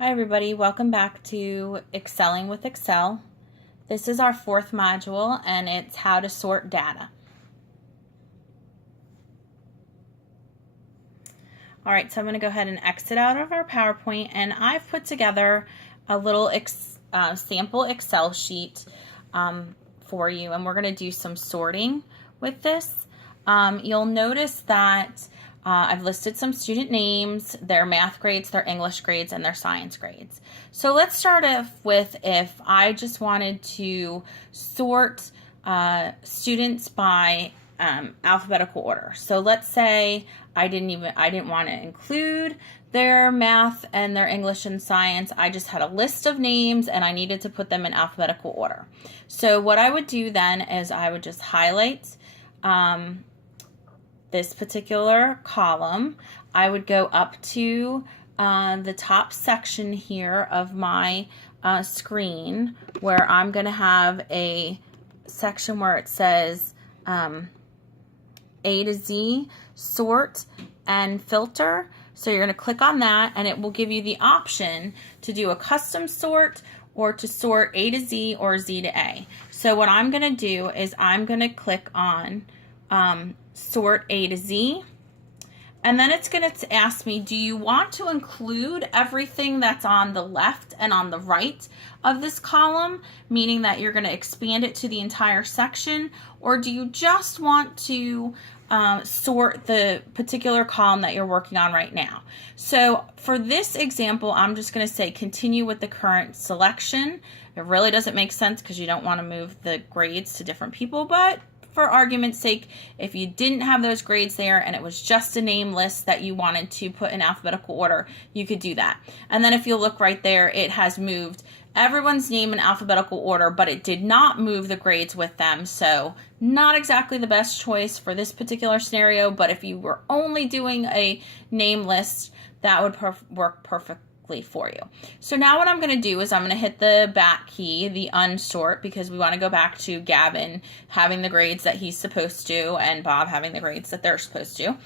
Hi everybody, welcome back to Excelling with Excel. This is our fourth module and it's how to sort data. Alright, so I'm going to go ahead and exit out of our PowerPoint, and I've put together a little sample Excel sheet for you, and we're going to do some sorting with this. You'll notice that I've listed some student names, their math grades, their English grades, and their science grades. So let's start off with if I just wanted to sort students by alphabetical order. So let's say I didn't want to include their math and their English and science. I just had a list of names and I needed to put them in alphabetical order. So what I would do then is I would just highlight this particular column. I would go up to the top section here of my screen, where I'm going to have a section where it says A to Z, sort and filter. So you're going to click on that and it will give you the option to do a custom sort or to sort A to Z or Z to A. So what I'm going to do is I'm going to click on sort A to Z, and then it's going to ask me, do you want to include everything that's on the left and on the right of this column, meaning that you're going to expand it to the entire section, or do you just want to sort the particular column that you're working on right now? So for this example, I'm just going to say continue with the current selection. It really doesn't make sense because you don't want to move the grades to different people, but for argument's sake, if you didn't have those grades there and it was just a name list that you wanted to put in alphabetical order, you could do that. And then if you look right there, it has moved everyone's name in alphabetical order, but it did not move the grades with them. So not exactly the best choice for this particular scenario, but if you were only doing a name list, that would work perfectly for you. So now what I'm going to do is I'm going to hit the back key, the unsort, because we want to go back to Gavin having the grades that he's supposed to and Bob having the grades that they're supposed to.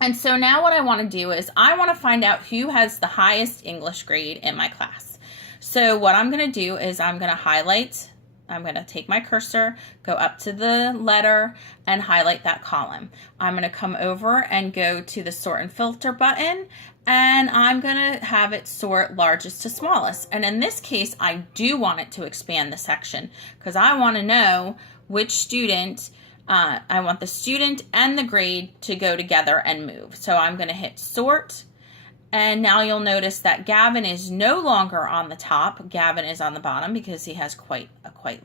And so now what I want to do is I want to find out who has the highest English grade in my class. So what I'm going to do is I'm going to highlight, I'm going to take my cursor, go up to the letter, and highlight that column. I'm going to come over and go to the sort and filter button, and I'm going to have it sort largest to smallest. And in this case, I do want it to expand the section because I want to know which student, I want the student and the grade to go together and move. So I'm going to hit sort. And now you'll notice that Gavin is no longer on the top. Gavin is on the bottom because he has quite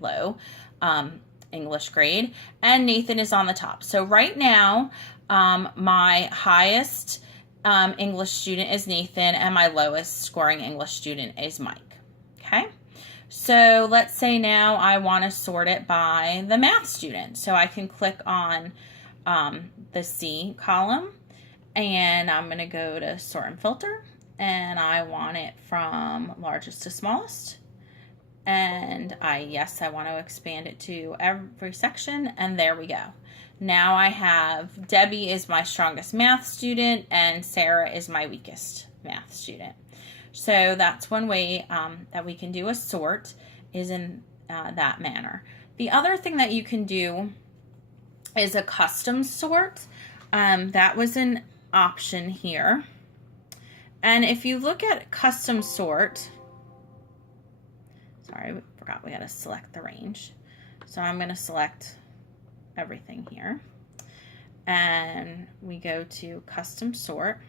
low English grade. And Nathan is on the top. So right now, my highest English student is Nathan, and my lowest scoring English student is Mike. Okay? So let's say now I want to sort it by the math student. So I can click on the C column, and I'm going to go to sort and filter, and I want it from largest to smallest. And yes, I want to expand it to every section, and there we go. Now I have Debbie is my strongest math student and Sarah is my weakest math student. So that's one way that we can do a sort, is in that manner. The other thing that you can do is a custom sort. That was an option here. And if you look at custom sort, sorry, we forgot we got to select the range. So I'm going to select everything here. And we go to custom sort.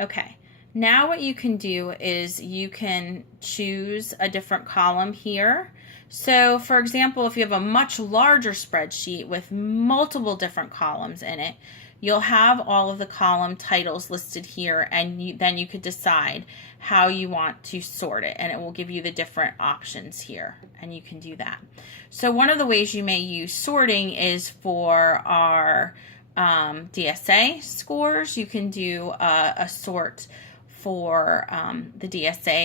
Okay. Now what you can do is you can choose a different column here. So for example, if you have a much larger spreadsheet with multiple different columns in it, you'll have all of the column titles listed here, and then you could decide how you want to sort it, and it will give you the different options here, and you can do that. So one of the ways you may use sorting is for our DSA scores. You can do a sort for the DSA